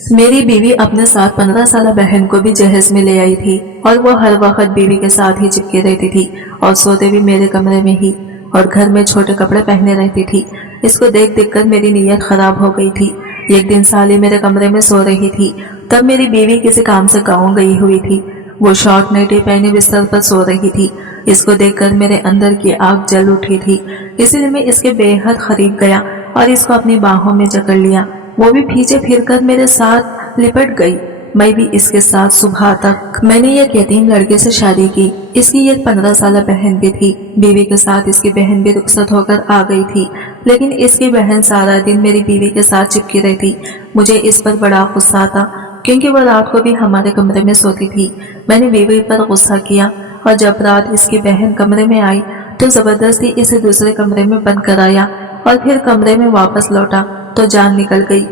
मेरी बीवी अपने साथ 15 साल बहन को भी जहेज में ले आई थी और वो हर वक्त बीवी के साथ ही चिपके रहती थी और सोते भी मेरे कमरे में ही और घर में छोटे कपड़े पहने रहती थी। इसको देख देख कर मेरी नीयत खराब हो गई थी। एक दिन साली मेरे कमरे में सो रही थी, तब मेरी बीवी किसी काम से गाँव गई हुई थी। वो शॉर्ट नाइटी पहने बिस्तर पर सो रही थी। इसको देखकर मेरे अंदर की आग जल उठी थी, इसलिए मैं इसके बेहद करीब गया और इसको अपनी बाहों में जकड़ लिया। वो भी पीछे फिरकर मेरे साथ लिपट गई। मैं भी इसके साथ सुबह तक। मैंने एक यतीम लड़के से शादी की। इसकी एक 15 साल बहन भी थी। बीवी के साथ इसकी बहन भी रुखसत होकर आ गई थी, लेकिन इसकी बहन सारा दिन मेरी बीवी के साथ चिपकी रहती। मुझे इस पर बड़ा गुस्सा था, क्योंकि वो रात को भी हमारे कमरे में सोती थी। मैंने बीवी पर गुस्सा किया और जब रात इसकी बहन कमरे में आई तो जबरदस्ती इसे दूसरे कमरे में बंद कराया और फिर कमरे में वापस लौटा तो जान निकल गई।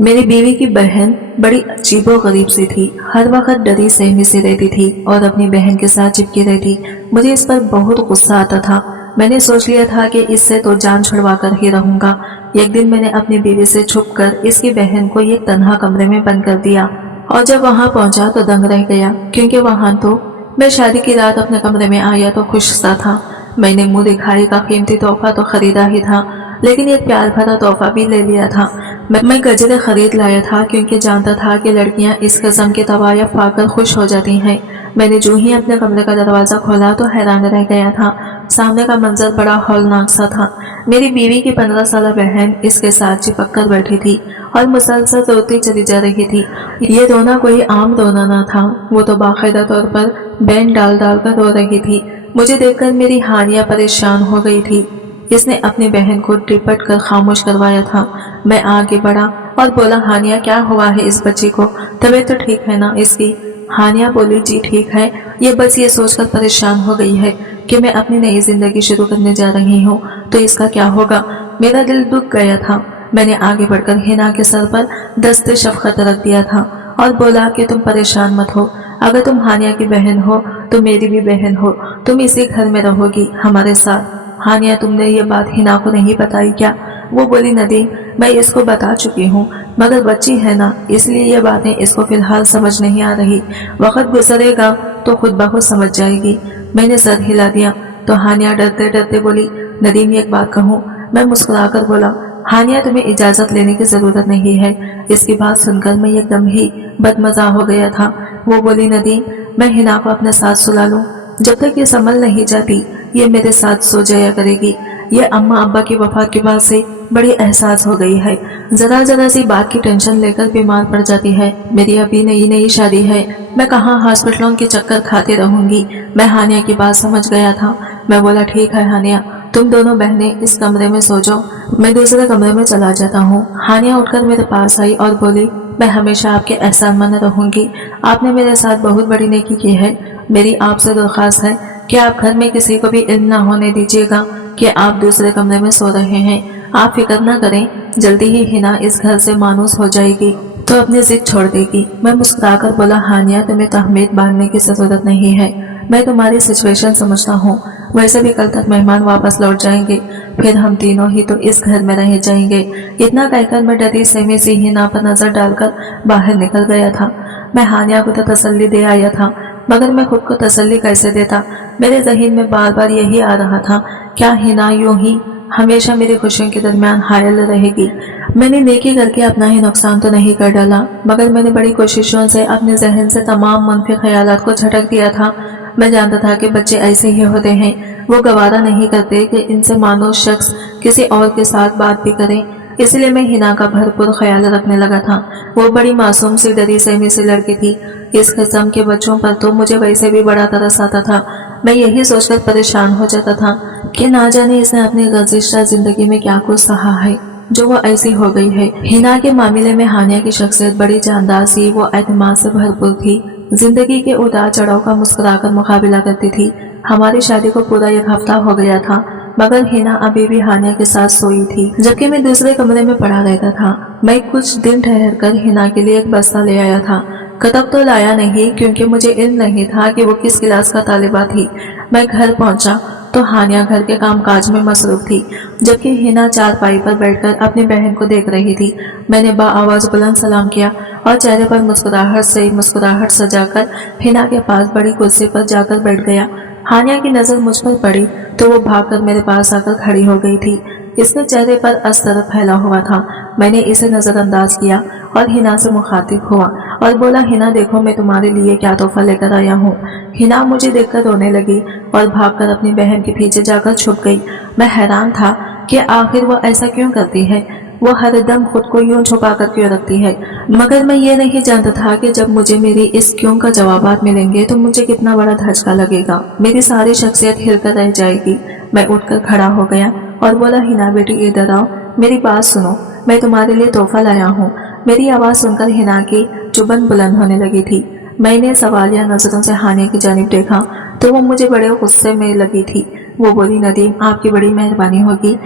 मेरी बीवी की बहन बड़ी अजीबोगरीब सी थी। हर वक्त डरी सहमी सी रहती थी और अपनी बहन के साथ चिपकी रहती। मुझे इस पर बहुत गुस्सा आता था। मैंने सोच लिया था कि इससे तो जान छुड़वा कर ही रहूंगा। एक दिन मैंने अपनी बीवी से छुपकर इसकी बहन को एक तन्हा कमरे में बंद कर दिया और जब वहां पहुंचा तो दंग रह गया, क्योंकि वहां तो मैं शादी की रात अपने कमरे में आया तो खुश सा था। मैंने मुंह दिखाई का कीमती तोहफा तो खरीदा ही था, लेकिन एक प्यार भरा तोहफा भी ले लिया था। मैं गजरे खरीद लाया था, क्योंकि जानता था कि लड़कियां इस किस्म के तवायफ पाकर खुश हो जाती हैं। मैंने जो ही अपने कमरे का दरवाजा खोला तो हैरान रह गया था। सामने का मंजर बड़ा हौलनाक सा था। मेरी बीवी की 15 साल बहन इसके साथ चिपक कर बैठी थी और मुसलसल रोती चली जा रही थी। ये रोना कोई आम रोना ना था, वो तो बाकायदा तौर पर बैंड डाल डाल कर रो रही थी। मुझे देखकर मेरी हानिया परेशान हो गई थी। इसने अपनी बहन को टिपट कर खामोश करवाया था। मैं आगे बढ़ा और बोला, हानिया क्या हुआ है इस बच्ची को? तबीयत तो ठीक है ना इसकी? हानिया बोली, जी ठीक है, ये बस ये सोचकर परेशान हो गई है कि मैं अपनी नई जिंदगी शुरू करने जा रही हूँ तो इसका क्या होगा। मेरा दिल दुख गया था। मैंने आगे बढ़कर हिना के सर पर दस्ते शफकत रख दिया था और बोला कि तुम परेशान मत हो। अगर तुम हानिया की बहन हो तो मेरी भी बहन हो। तुम इसी घर में रहोगी हमारे साथ। हानिया, तुमने ये बात हिना को नहीं बताई क्या? वो बोली, नदीम, मैं इसको बता चुकी हूँ, मगर बच्ची है ना, इसलिए ये बातें इसको फिलहाल समझ नहीं आ रही। वक्त गुजरेगा तो खुद ब खुद समझ जाएगी। मैंने सर हिला दिया तो हानिया डरते डरते बोली, नदीम एक बात कहूँ? मैं मुस्कुराकर बोला, हानिया तुम्हें इजाजत लेने की जरूरत नहीं है। इसकी बात सुनकर मैं एकदम ही बदमजा हो गया था। वो बोली, नदीम, मैं हिना को अपने साथ सुला लूं? जब तक ये संभल नहीं जाती ये मेरे साथ सो जाया करेगी। ये अम्मा अब्बा की वफात के बाद से बड़ी एहसास हो गई है। जरा जरा सी बात की टेंशन लेकर बीमार पड़ जाती है। मेरी अभी नई नई शादी है, मैं कहाँ हॉस्पिटलों के चक्कर खाते रहूंगी। मैं हानिया की बात समझ गया था। मैं बोला, ठीक है हानिया, तुम दोनों बहनें इस कमरे में सो जाओ, मैं दूसरे कमरे में चला जाता हूँ। हानिया उठकर मेरे पास आई और बोली, मैं हमेशा आपके एहसानमंद रहूंगी। आपने मेरे साथ बहुत बड़ी नेकी की है। मेरी आपसे दरख्वास्त है कि आप घर में किसी को भी इल्म न होने दीजिएगा कि आप दूसरे कमरे में सो रहे हैं। आप फिक्र न करें, जल्दी ही हिना इस घर से मानूस हो जाएगी तो अपनी जिद छोड़ देगी। मैं मुस्कुराकर बोला, हानिया, तुम्हें तहमीद बांधने की जरूरत नहीं है। मैं तुम्हारी सिचुएशन समझता हूँ। वैसे भी कल तक मेहमान वापस लौट जाएंगे, फिर हम तीनों ही तो इस घर में रह जाएंगे। इतना कहकर मैं डरी सहमी सी हिना पर नजर डालकर बाहर निकल गया था। मैं हानिया को तो तसल्ली दे आया था, मगर मैं खुद को तसल्ली कैसे देता? मेरे जहन में बार बार यही आ रहा था, क्या हिना यूं ही हमेशा मेरी खुशियों के दरमियान हायल रहेगी? मैंने नेकी करके अपना ही नुकसान तो नहीं कर डाला, मगर मैंने बड़ी कोशिशों से अपने जहन से तमाम मनफी ख्यालात को झटक दिया था। मैं जानता था कि बच्चे ऐसे ही होते हैं, वो गवारा नहीं करते कि इनसे मानूस शख्स किसी और के साथ बात भी करे। इसलिए मैं हिना का भरपूर ख्याल रखने लगा था। वो बड़ी मासूम सी डरी सहमी सी लड़की थी। इस किस्म के बच्चों पर तो मुझे वैसे भी बड़ा तरस आता था। मैं यही सोचकर परेशान हो जाता था कि ना जाने इसने अपनी गुज़िश्ता जिंदगी में क्या कुछ सहा है जो वो ऐसी हो गई है। हिना के मामले में हानिया की शख्सियत बड़ी जानदार सी, वो एतमाद से भरपूर थी। जिंदगी के उतार चढ़ाव का मुस्कुराकर मुकाबला करती थी। हमारी शादी को पूरा 1 हफ्ता हो गया था, मगर हिना अभी भी हानिया के साथ सोई थी, जबकि मैं दूसरे कमरे में पड़ा रहता था। मैं कुछ दिन ठहर कर हिना के लिए एक बस्ता ले आया था। कतब तो लाया नहीं, क्योंकि मुझे इल्म नहीं था कि वो किस क्लास का तालिबा थी। मैं घर पहुंचा तो हानिया घर के कामकाज में मसरूफ थी, जबकि हिना चारपाई पर बैठकर अपनी बहन को देख रही थी। मैंने बाआवाज बुलंद सलाम किया और चेहरे पर मुस्कुराहट सजाकर हिना के पास बड़ी कुर्सी पर जाकर बैठ गया। हानिया की नजर मुझ पर पड़ी तो वो भागकर मेरे पास आकर खड़ी हो गई थी। इसके चेहरे पर अस्तर फैला हुआ था। मैंने इसे नजरअंदाज किया और हिना से मुखातिब हुआ और बोला, हिना देखो मैं तुम्हारे लिए क्या तोहफा लेकर आया हूँ। हिना मुझे देखकर रोने लगी और भागकर अपनी बहन के पीछे जाकर छुप गई। मैं हैरान था कि आखिर वो ऐसा क्यों करती है, वो हरदम खुद को यूं छुपा कर क्यों रखती है। मगर मैं ये नहीं जानता था कि जब मुझे मेरी इस क्यों का जवाबात मिलेंगे तो मुझे कितना बड़ा धचका लगेगा, मेरी सारी शख्सियत हिलकर रह जाएगी। मैं उठकर खड़ा हो गया और बोला, हिना बेटी इधर आओ, मेरी बात सुनो, मैं तुम्हारे लिए तोहफा लाया हूँ। मेरी आवाज़ सुनकर हिना की जुबान बुलंद होने लगी थी। मैंने सवालिया नजरों से हानिया की जानिब देखा तो वो मुझे बड़े गुस्से में लगी थी। वो बोली, नदीम आपकी बड़ी मेहरबानी होगी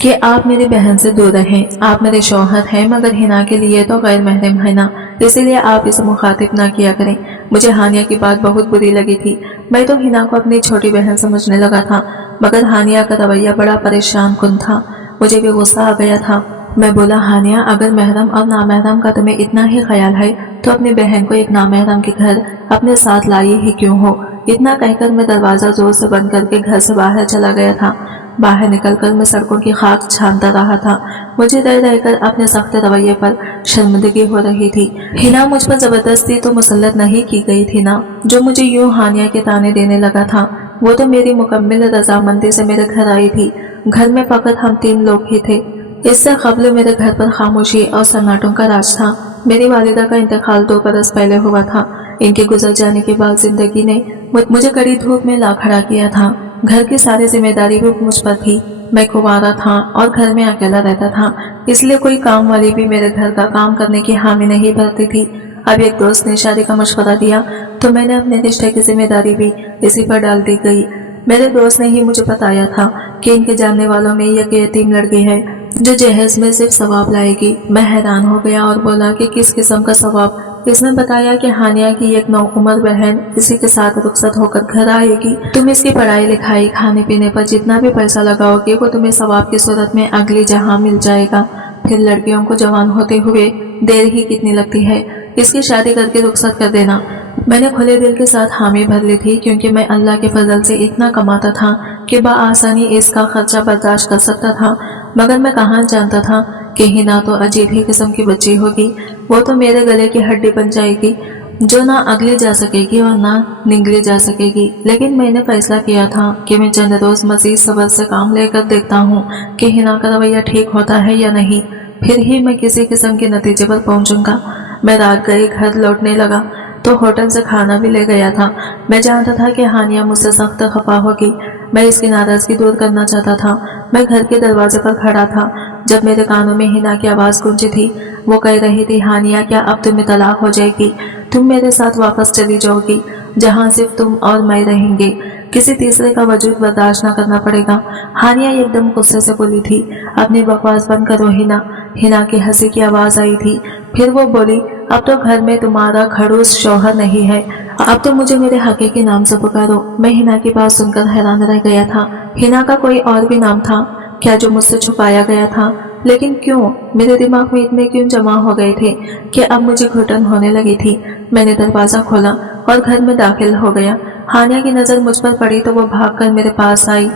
कि आप मेरी बहन से दूर रहें। आप मेरे शौहर हैं मगर हिना के लिए तो गैर महरम है ना, इसीलिए आप इसे मुखातिब ना किया करें। मुझे हानिया की बात बहुत बुरी लगी थी। मैं तो हिना को अपनी छोटी बहन समझने लगा था मगर हानिया का रवैया बड़ा परेशान कुन था। मुझे भी गुस्सा आ गया था। मैं बोला, हानिया अगर महरम और नामहरम का तुम्हें इतना ही ख्याल है तो अपनी बहन को एक नामहरम के घर अपने साथ लाई ही क्यों हो। इतना कहकर मैं दरवाजा जोर से बंद करके घर से बाहर चला गया था। बाहर निकलकर मैं सड़कों की खाक छानता रहा था। मुझे रह रहकर अपने सख्त रवैये पर शर्मिंदगी हो रही थी। हिना मुझ पर जबरदस्ती तो मुसल्लत नहीं की गई थी ना, जो मुझे यूं हानिया के ताने देने लगा था। वो तो मेरी मुकम्मल रजामंदी से मेरे घर आई थी। घर में फकत हम 3 लोग ही थे। इससे कबल मेरे घर पर खामोशी और सन्नाटों का राज था। मेरी वालिदा का इंतकाल 2 बरस पहले हुआ था। इनके गुजर जाने के बाद जिंदगी ने मुझे कड़ी धूप में ला खड़ा किया था। घर की सारी जिम्मेदारी भी मुझ पर थी। मैं कुंवारा था और घर में अकेला रहता था, इसलिए कोई काम वाली भी मेरे घर का काम करने की हामी नहीं भरती थी। अब एक दोस्त ने शादी का मशवरा दिया तो मैंने अपने रिश्ते की जिम्मेदारी भी इसी पर डाल दी गई। मेरे दोस्त ने ही मुझे बताया था कि इनके जानने वालों में एक यतीम लड़की है जो जहेज में सिर्फ सवाब लाएगी। मैं हैरान हो गया और बोला कि किस किस्म का सवाब। इसने बताया कि हानिया की एक नौउम्र बहन इसी के साथ रुखसत होकर घर आएगी। तुम इसकी पढ़ाई लिखाई खाने पीने पर जितना भी पैसा लगाओगे वो तुम्हें सवाब की सूरत में अगली जहां मिल जाएगा। फिर लड़कियों को जवान होते हुए देर ही कितनी लगती है, इसकी शादी करके रुखसत कर देना। मैंने खुले दिल के साथ हामी भर ली थी क्योंकि मैं अल्लाह के फजल से इतना कमाता था कि बआसानी इसका खर्चा बर्दाश्त कर सकता था। मगर मैं कहाँ जानता था कि हिना तो अजीब ही किस्म की बच्ची होगी। वो तो मेरे गले की हड्डी बन जाएगी जो ना अगली जा सकेगी और ना निगली जा सकेगी। लेकिन मैंने फैसला किया था कि मैं चंद रोज मजीद सब्र से काम लेकर देखता हूँ कि हिना का रवैया ठीक होता है या नहीं, फिर ही मैं किसी किस्म के नतीजे पर पहुंचूंगा। मैं रात गई घर लौटने लगा तो होटल से खाना भी ले गया था। मैं जानता था कि हानिया मुझसे सख्त खफा होगी। मैं इसकी नाराजगी दूर करना चाहता था। मैं घर के दरवाजे पर खड़ा था जब मेरे कानों में हिना की आवाज गूंजी थी। वो कह रही थी, हानिया क्या अब तुम्हें तलाक हो जाएगी? तुम मेरे साथ वापस चली जाओगी जहाँ सिर्फ तुम और मैं रहेंगे, किसी तीसरे का वजूद बर्दाश्त न करना पड़ेगा। हानिया एकदम गुस्से से बोली थी, अपनी बकवास बंद करो हिना। हिना की हंसी की आवाज आई थी। फिर वो बोली, अब तो घर में तुम्हारा खड़ूस शौहर नहीं है, अब तो मुझे मेरे हक़ के नाम से पुकारो। मैं हिना की बात सुनकर हैरान रह गया था। हिना का कोई और भी नाम था क्या जो मुझसे छुपाया गया था? लेकिन क्यों? मेरे दिमाग में इतने क्यों जमा हो गए थे कि अब मुझे घुटन होने लगी थी। मैंने दरवाजा खोला और घर में दाखिल हो गया। हानिया की नजर मुझ पर पड़ी तो वो भागकर मेरे पास आई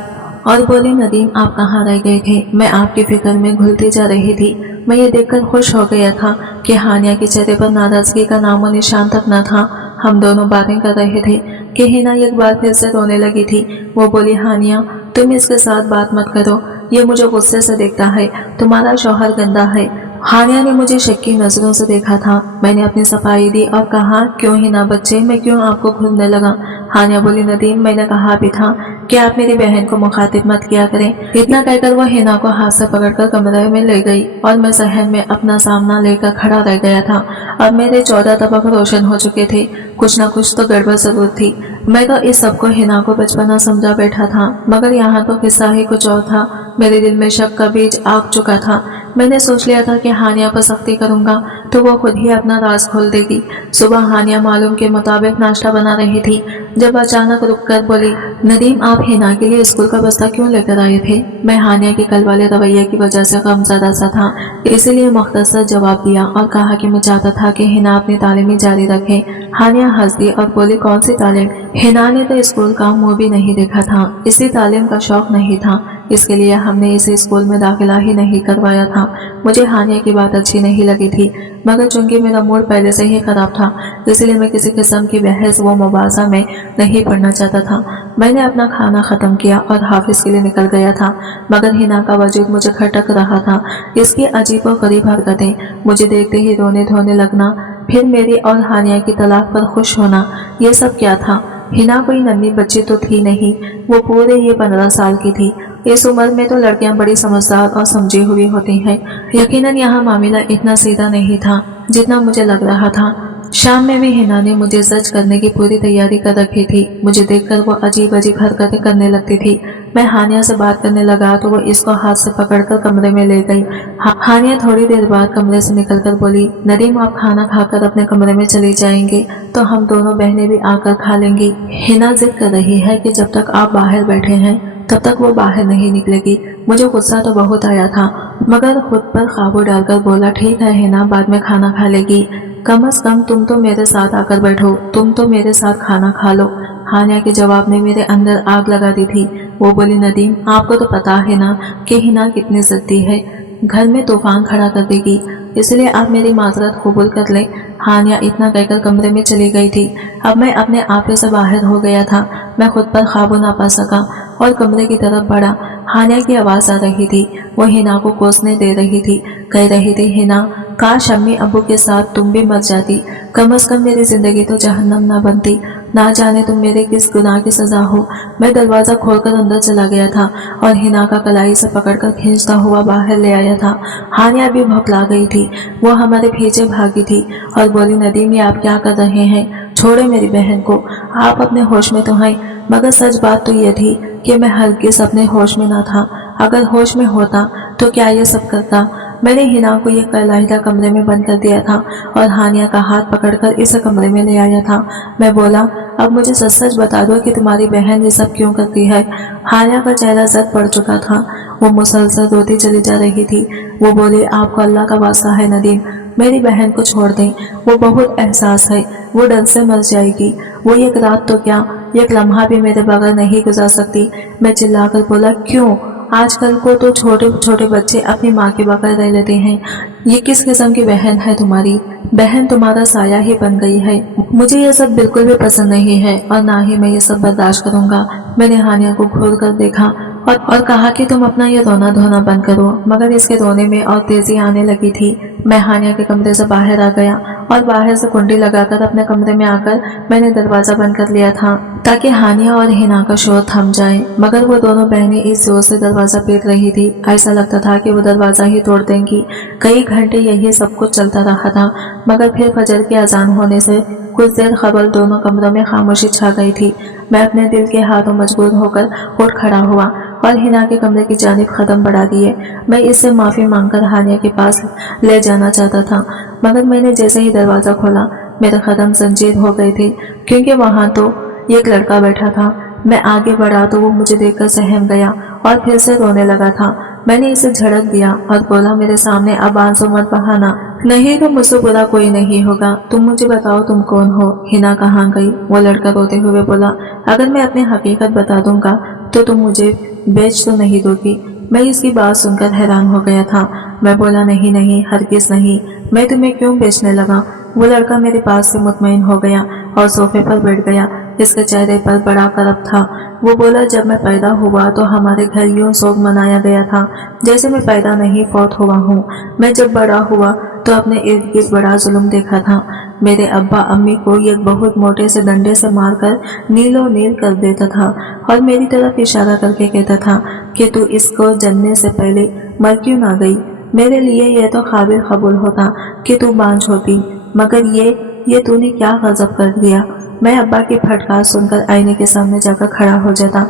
और बोली, नदीम आप कहाँ रह गए थे? मैं आपकी फिक्र में घुलती जा रही थी। मैं ये देखकर खुश हो गया था कि हानिया के चेहरे पर नाराजगी का नामो निशान तक न था। हम दोनों बातें कर रहे थे कि हिना एक बार फिर से रोने लगी थी। वो बोली, हानिया तुम इसके साथ बात मत करो, ये मुझे गुस्से से देखता है, तुम्हारा शौहर गंदा है। हानिया ने मुझे शक्की नजरों से देखा था। मैंने अपनी सफाई दी और कहा, क्यों हिना बच्चे, मैं क्यों आपको घूरने लगा? हानिया बोली, नदीम मैंने कहा भी था कि आप मेरी बहन को मुखातिब मत किया करें। इतना कहकर वो हिना को हाथ से पकड़कर कमरे में ले गई और मैं सहन में अपना सामना लेकर खड़ा रह गया था। अब मेरे 14 तबक रोशन हो चुके थे। कुछ न कुछ तो गड़बड़ जरूर थी। मैं तो इस सबको हिना को बचपना समझा बैठा था, मगर यहाँ तो किस्सा ही कुछ और था। मेरे दिल में शक का बीज आग चुका था। मैंने सोच लिया था कि हानिया पर सख्ती करूंगा, तो वो खुद ही अपना राज खोल देगी। सुबह हानिया मालूम के मुताबिक नाश्ता बना रही थी जब अचानक रुककर बोली, नदीम आप हिना के लिए स्कूल का बस्ता क्यों लेकर आए थे? मैं हानिया के कल वाले रवैये की वजह से गमज़दा सा था, इसीलिए मुख्तसर जवाब दिया और कहा कि मैं चाहता था कि हिना अपनी तालीम जारी रखे। हानिया हंस दी और बोली, कौन सी तालीम? हिना ने तो स्कूल का मुंह भी नहीं देखा था, इसी तालीम का शौक नहीं था, इसके लिए हमने इसे स्कूल में दाखिला ही नहीं करवाया था। मुझे हानिया की बात अच्छी नहीं लगी थी, मगर चूंकि मेरा मूड पहले से ही खराब था, इसलिए मैं किसी किस्म की बहस व मुबाजा में नहीं पड़ना चाहता था। मैंने अपना खाना ख़त्म किया और हाफिज के लिए निकल गया था, मगर हिना का वजूद मुझे खटक रहा था। इसकी अजीब व गरीब हरकतें, मुझे देखते ही रोने धोने लगना, फिर मेरी और हानिया की तलाक पर खुश होना, ये सब क्या था? हिना कोई नन्ही बच्ची तो थी नहीं, वो पूरे ये 15 साल की थी। इस उम्र में तो लड़कियां बड़ी समझदार और समझी हुई होती हैं। यकीनन यहाँ मामला इतना सीधा नहीं था जितना मुझे लग रहा था। शाम में भी हिना ने मुझे जज करने की पूरी तैयारी कर रखी थी। मुझे देखकर वो अजीब अजीब हरकतें करने लगती थी। मैं हानिया से बात करने लगा तो वो इसको हाथ से पकड़कर कमरे में ले गई। हानिया थोड़ी देर बाद कमरे से निकलकर बोली, नदीम आप खाना खाकर अपने कमरे में चली जाएंगे तो हम दोनों बहनें भी आकर खा लेंगी। हिना जिद कर रही है कि जब तक आप बाहर बैठे हैं तब तक वो बाहर नहीं निकलेगी। मुझे गुस्सा तो बहुत आया था, मगर खुद पर काबू डालकर बोला, ठीक है हिना, बाद में खाना खा लेगी, कम से कम तुम तो मेरे साथ आकर बैठो, तुम तो मेरे साथ खाना खा लो। हानिया के जवाब ने मेरे अंदर आग लगा दी थी। वो बोली, नदीम आपको तो पता है ना कि हिना कितनी जिद्दी है, घर में तूफान खड़ा कर देगी, इसलिए आप मेरी माजरत कबूल कर लें। हानिया इतना कहकर कमरे में चली गई थी। अब मैं अपने आपे से बाहर हो गया था। मैं खुद पर काबू ना पा सका और कमरे की तरफ बढ़ा। हानिया की आवाज़ आ रही थी, वो हिना को कोसने दे रही थी, कह रही थी, हिना काश अम्मी अब्बू के साथ तुम भी मर जाती, कम से कम मेरी जिंदगी तो जहन्नम ना बनती, ना जाने तुम मेरे किस गुनाह की सजा हो। मैं दरवाज़ा खोलकर अंदर चला गया था और हिना का कलाई से पकड़कर खींचता हुआ बाहर ले आया था। हानिया भी भौंकला गई थी, वो हमारे पीछे भागी थी और बोली, नदीम ये आप क्या कर रहे हैं? छोड़े मेरी बहन को, आप अपने होश में तो हैं। मगर सच बात तो ये थी कि मैं हरगिज़ अपने होश में ना था। अगर होश में होता तो क्या ये सब करता? मैंने हिना को ये कहलाइदा कमरे में बंद कर दिया था और हानिया का हाथ पकड़कर इस कमरे में ले आया था। मैं बोला, अब मुझे सच सच बता दो कि तुम्हारी बहन ये सब क्यों करती है? हानिया का चेहरा जद पड़ चुका था, वो मुसलसल रोती चली जा रही थी। वो बोली, आपको अल्लाह का वास्ता है नदीम, मेरी बहन को छोड़ दें, वो बहुत एहसास है, वो डर से मर जाएगी, वो एक रात तो क्या एक लम्हा भी मेरे बगैर नहीं गुजार सकती। मैं चिल्लाकर बोला, क्यों? आजकल को तो छोटे छोटे बच्चे अपनी माँ के बगैर रह लेते हैं। ये किस किस्म की बहन है तुम्हारी? बहन तुम्हारा साया ही बन गई है। मुझे ये सब बिल्कुल भी पसंद नहीं है और ना ही मैं ये सब बर्दाश्त करूंगा। मैंने हानिया को घूर कर देखा और कहा कि तुम अपना ये रोना धोना बंद करो, मगर इसके रोने में और तेजी आने लगी थी। मैं हानिया के कमरे से बाहर आ गया और बाहर से कुंडी लगाकर अपने कमरे में आकर मैंने दरवाजा बंद कर लिया था ताकि हानिया और हिना का शोर थम जाए। मगर वो दोनों बहनें इस जोर से दरवाजा पीट रही थी, ऐसा लगता था कि वो दरवाजा ही तोड़ देंगी। कई घंटे यही सब कुछ चलता रहा था, मगर फिर फजर की अजान होने से कुछ देर कबल दोनों कमरों में खामोशी छा गई थी। मैं अपने दिल के हाथों मजबूर होकर उठ खड़ा हुआ और हिना के कमरे की जानिब कदम बढ़ा दिए। मैं इससे माफ़ी मांगकर हानिया के पास ले जाना चाहता था, मगर मैंने जैसे ही दरवाज़ा खोला मेरे कदम जंजीर हो गए थे, क्योंकि वहाँ तो एक लड़का बैठा था। मैं आगे बढ़ा तो वो मुझे देखकर सहम गया और फिर से रोने लगा था। मैंने इसे झड़क दिया और बोला, मेरे सामने अब आंसू मत बहाना, नहीं तो मुझसे बुरा कोई नहीं होगा। तुम मुझे बताओ तुम कौन हो? हिना कहाँ गई? वो लड़का रोते हुए बोला, अगर मैं अपनी हकीकत बता दूंगा तो तुम मुझे बेच तो नहीं दोगी? मैं इसकी बात सुनकर हैरान हो गया था। मैं बोला, नहीं नहीं, हरगिज़ नहीं, मैं तुम्हें क्यों बेचने लगा? वो लड़का मेरे पास से मुतमईन हो गया और सोफे पर बैठ गया। इसके चेहरे पर बड़ा करब था। वो बोला, जब मैं पैदा हुआ तो हमारे घर यूं शोक मनाया गया था जैसे मैं पैदा नहीं फौत हुआ हूँ। मैं जब बड़ा हुआ तो अपने इर्द गिर्द बड़ा जुल्म देखा था। मेरे अब्बा अम्मी को एक बहुत मोटे से डंडे से मारकर नीलो नील कर देता था और मेरी तरफ इशारा करके कहता था कि तू इसको जनने से पहले मर क्यों ना गई। मेरे लिए यह तो काबिल कबूल होता कि तू बांझ होती, मगर ये तूने क्या गजब कर दिया। मैं अब्बा की फटकार सुनकर आईने के सामने जाकर खड़ा हो जाता।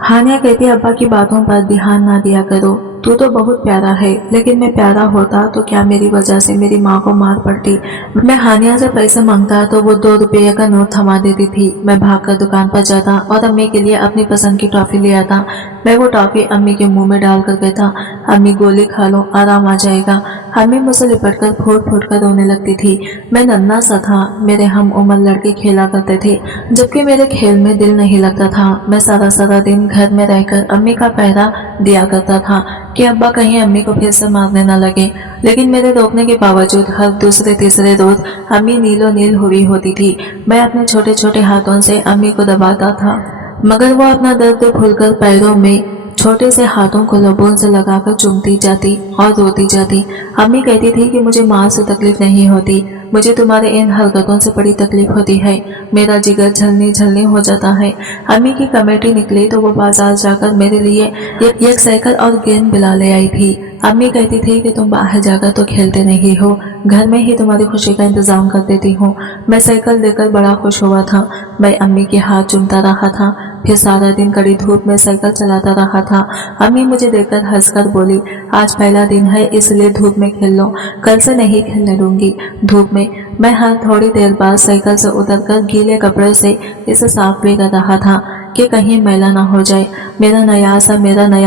हानिया कहती, अब्बा की बातों पर ध्यान ना दिया करो, तू तो बहुत प्यारा है, लेकिन मैं प्यारा होता तो क्या मेरी वजह से मेरी माँ को मार पड़ती। मैं हानिया से पैसे मांगता तो वो 2 रुपये का नोट थमा देती थी। मैं भागकर दुकान पर जाता और अम्मी के लिए अपनी पसंद की टॉफी ले आता। मैं वो टॉफी अम्मी के मुंह में डालकर कहता, अम्मी गोली खा लो, आराम आ जाएगा। अम्मी मुझसे लिपटकर फूट फूट कर रोने लगती थी। मैं नन्हा सा था, मेरे हम उम्र लड़के खेला करते थे, जबकि मेरे खेल में दिल नहीं लगता था। मैं सारा सारा दिन घर में रहकर अम्मी का पहरा दिया करता था कि अब्बा कहीं अम्मी को फिर से मारने न लगे, लेकिन मेरे रोकने के बावजूद हर दूसरे तीसरे रोज अम्मी नीलो नील हुई होती थी। मैं अपने छोटे छोटे हाथों से अम्मी को दबाता था, मगर वो अपना दर्द भूलकर पैरों में छोटे से हाथों को लबों से लगाकर चूमती जाती और रोती जाती। अम्मी कहती थी कि मुझे माँ से तकलीफ नहीं होती, मुझे तुम्हारे इन हरकतों से बड़ी तकलीफ होती है। मेरा जिगर झलनी झलनी हो जाता है। अम्मी की कमेटी निकली तो वो बाजार जाकर मेरे लिए एक साइकिल और गेंद बिला ले आई थी। अम्मी कहती थी कि तुम बाहर जाकर तो खेलते नहीं हो, घर में ही तुम्हारी खुशी का इंतजाम कर देती हूँ। मैं साइकिल देकर बड़ा खुश हुआ था। मैं अम्मी के हाथ चूमता रहा था, फिर सारा दिन कड़ी धूप में साइकिल चलाता रहा था। अम्मी मुझे देखकर हंसकर बोली, आज पहला दिन है इसलिए धूप में खेल लो, कल से नहीं खेलने दूंगी धूप में। मैं हर थोड़ी देर बाद साइकिल से उतरकर गीले कपड़े से इसे साफ भी कर रहा था कि कहीं मैला ना हो जाए, मेरा नया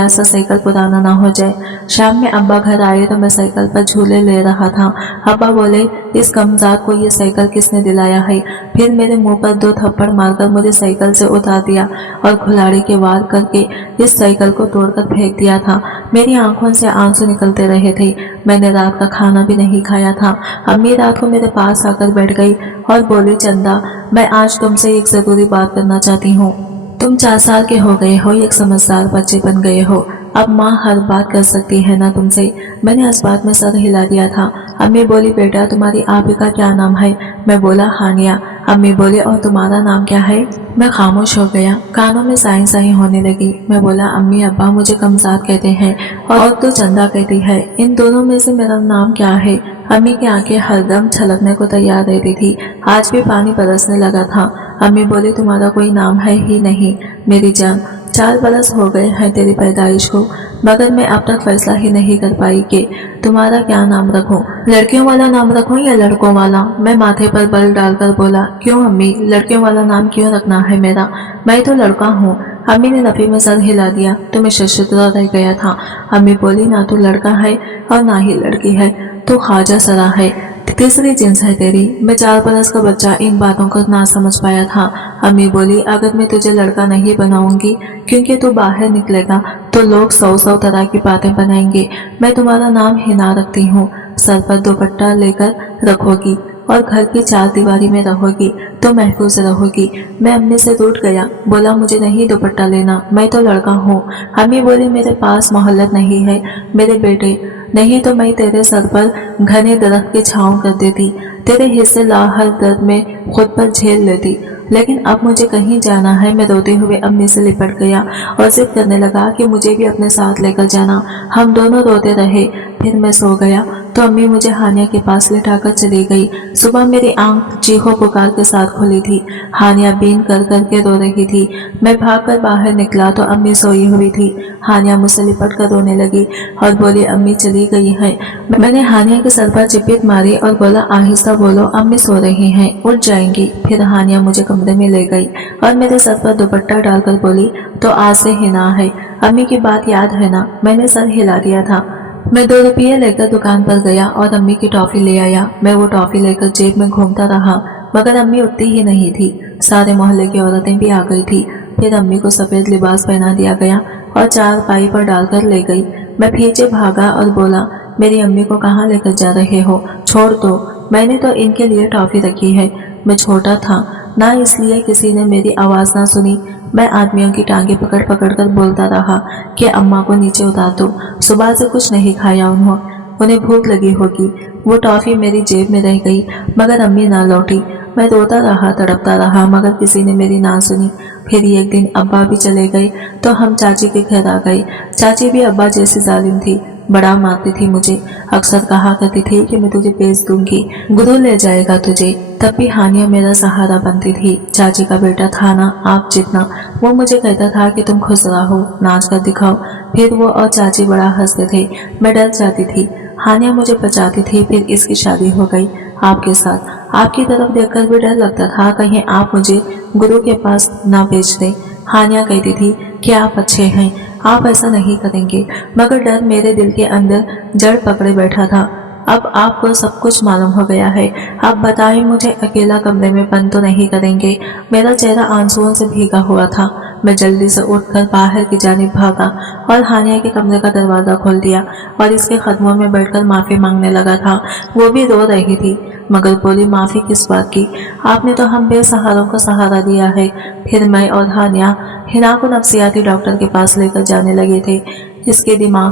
सा साइकिल पुराना ना हो जाए। शाम में अब्बा घर आए तो मैं साइकिल पर झूले ले रहा था। अब्बा बोले, इस कमजात को ये साइकिल किसने दिलाया है? फिर मेरे मुंह पर 2 थप्पड़ मारकर मुझे साइकिल से उतार दिया और खुलाड़ी के वार करके इस साइकिल को तोड़कर फेंक दिया था। मेरी आंखों से आंसू निकलते रहे थे। मैंने रात का खाना भी नहीं खाया था। अम्मी रात को मेरे पास आकर बैठ गई और बोली, चंदा, मैं आज तुमसे एक जरूरी बात करना चाहती हूँ। तुम 4 साल के हो गए हो, एक समझदार बच्चे बन गए हो, अब माँ हर बात कर सकती है ना तुमसे। मैंने इस बात में सर हिला दिया था। अम्मी बोली, बेटा तुम्हारी आपी का क्या नाम है? मैं बोला, हानिया। अम्मी बोले, और तुम्हारा नाम क्या है? मैं खामोश हो गया, कानों में साई साई होने लगी। मैं बोला, अम्मी अब्बा मुझे कमजात कहते हैं और तो चंदा कहती है, इन दोनों में से मेरा नाम क्या है? अम्मी की आंखें हरदम छलकने को तैयार रहती थी। आज भी पानी बरसने लगा था। अम्मी बोली, तुम्हारा कोई नाम है ही नहीं मेरी जान। 4 बरस हो गए हैं तेरी पैदाइश को, मगर मैं अब तक फैसला ही नहीं कर पाई कि तुम्हारा क्या नाम रखूं, लड़कियों वाला नाम रखूं या लड़कों वाला। मैं माथे पर बल डालकर बोला, क्यों अम्मी, लड़कियों वाला नाम क्यों रखना है मेरा? मैं तो लड़का हूँ। अम्मी ने नफी में सर हिला दिया तो मैं शर्मिंदा रह गया था। अम्मी बोली, ना तू लड़का है और ना ही लड़की है, तो ख्वाजा सरा है, तीसरी जिन्स है तेरी। मैं 4 बरस का बच्चा इन बातों को ना समझ पाया था। अम्मी बोली, अगर मैं तुझे लड़का नहीं बनाऊंगी क्योंकि तू बाहर निकलेगा तो लोग 100 तरह की बातें बनाएंगे। मैं तुम्हारा नाम हिना रखती हूँ। सर पर दुपट्टा लेकर रखोगी और घर की 4 दीवारी में रहोगी तो महफूज रहोगी। मैं अम्मी से रूठ गया, बोला, मुझे नहीं दुपट्टा लेना, मैं तो लड़का हूँ। अम्मी बोली, मेरे पास मोहल्लत नहीं है मेरे बेटे, नहीं तो मैं तेरे सर पर घने दरख्त की छांव कर देती, तेरे हिस्से लाहर दर्द में खुद पर झेल लेती, लेकिन अब मुझे कहीं जाना है। मैं रोते हुए अम्मी से लिपट गया और जिद करने लगा कि मुझे भी अपने साथ लेकर जाना। हम दोनों रोते रहे। फिर मैं सो गया तो अम्मी मुझे हानिया के पास लिटाकर चली गई। सुबह मेरी आंख चीखों पुकार के साथ खुली थी। हानिया बीन कर करके रो रही थी। मैं भागकर बाहर निकला तो अम्मी सोई हुई थी। हानिया मुझसे लिपट कर रोने लगी और बोली, अम्मी चली गई है। मैंने हानिया के सर पर चिपीट मारी और बोला, आहिस्ता बोलो, अम्मी सो रही हैं, उठ जाएंगी। फिर हानिया मुझे कमरे में ले गई और मेरे सर पर दुपट्टा डालकर बोली, तो आज से हिना है, अम्मी की बात याद है ना? मैंने सर हिला दिया था। मैं 2 रुपये लेकर दुकान पर गया और अम्मी की टॉफी ले आया। मैं वो टॉफी लेकर जेब में घूमता रहा, मगर अम्मी उठती ही नहीं थी। सारे मोहल्ले की औरतें भी आ गई थी। फिर अम्मी को सफेद लिबास पहना दिया गया और 4 पाई पर डालकर ले गई। मैं पीछे भागा और बोला, मेरी अम्मी को कहाँ लेकर जा रहे हो? छोड़ दो, मैंने तो इनके लिए टॉफी रखी है। मैं छोटा था ना, इसलिए किसी ने मेरी आवाज ना सुनी। मैं आदमियों की टांगे पकड़ पकड़ कर बोलता रहा कि अम्मा को नीचे उतार दो, सुबह से कुछ नहीं खाया उन्हें भूख लगी होगी। वो टॉफी मेरी जेब में रह गई, मगर अम्मी ना लौटी। मैं रोता रहा, तड़पता रहा, मगर किसी ने मेरी ना सुनी। फिर एक दिन अब्बा भी चले गए तो हम चाची के घर आ गए। चाची भी अब्बा जैसी जालिम थी। बड़ा मारती थी मुझे। अक्सर कहा करती थी कि मैं तुझे बेच दूंगी, गुरु ले जाएगा तुझे। तब भी हानिया मेरा सहारा बनती थी। चाची का बेटा था ना आप जितना, वो मुझे कहता था कि तुम खुश रहो, नाच कर दिखाओ। फिर वो और चाची बड़ा हंसते थे। मैं डर जाती थी। हानिया मुझे बचाती थी। फिर इसकी शादी हो गई आपके साथ। आपकी तरफ देखकर भी डर लगता था कहीं आप मुझे गुरु के पास ना बेच दें। हानिया कहती थी कि आप अच्छे हैं, आप ऐसा नहीं करेंगे, मगर डर मेरे दिल के अंदर जड़ पकड़े बैठा था। अब आपको सब कुछ मालूम हो गया है। आप बताएं मुझे अकेला कमरे में बंद तो नहीं करेंगे। मेरा चेहरा आंसुओं से भीगा हुआ था। मैं जल्दी से उठकर बाहर की जानिब भागा और हानिया के कमरे का दरवाजा खोल दिया और इसके कदमों में बैठकर माफी मांगने लगा था। वो भी रो रही थी, मगर बोली माफी किस बात की, आपने तो हम बेसहारों को सहारा दिया है। फिर मैं और हानिया हिना को नफ्सियाती डॉक्टर के पास लेकर जाने लगे थे। इसके दिमाग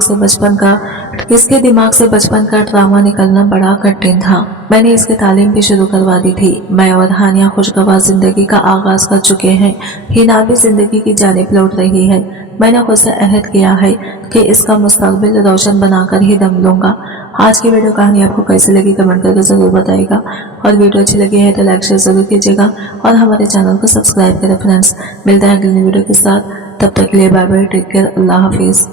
से बचपन का ड्रामा निकलना बड़ा कठिन था। मैंने इसकी तालीम भी शुरू करवा दी थी। मैं और हानिया खुशगवार जिंदगी का आगाज कर चुके हैं। हिना भी जिंदगी की जानिब लौट रही है। मैंने खुद से अहद किया है कि इसका मुस्तकबिल रोशन बनाकर ही दम लूंगा। आज की वीडियो कहानी आपको कैसी लगी कमेंट करके जरूर बताइएगा, और वीडियो अच्छी लगी है तो लाइक शेयर जरूर कीजिएगा और हमारे चैनल को सब्सक्राइब करें फ्रेंड्स। मिलते हैं अगली वीडियो के साथ, तब तक के लिए बाय बाय, टेक केयर, अल्लाह हाफिज।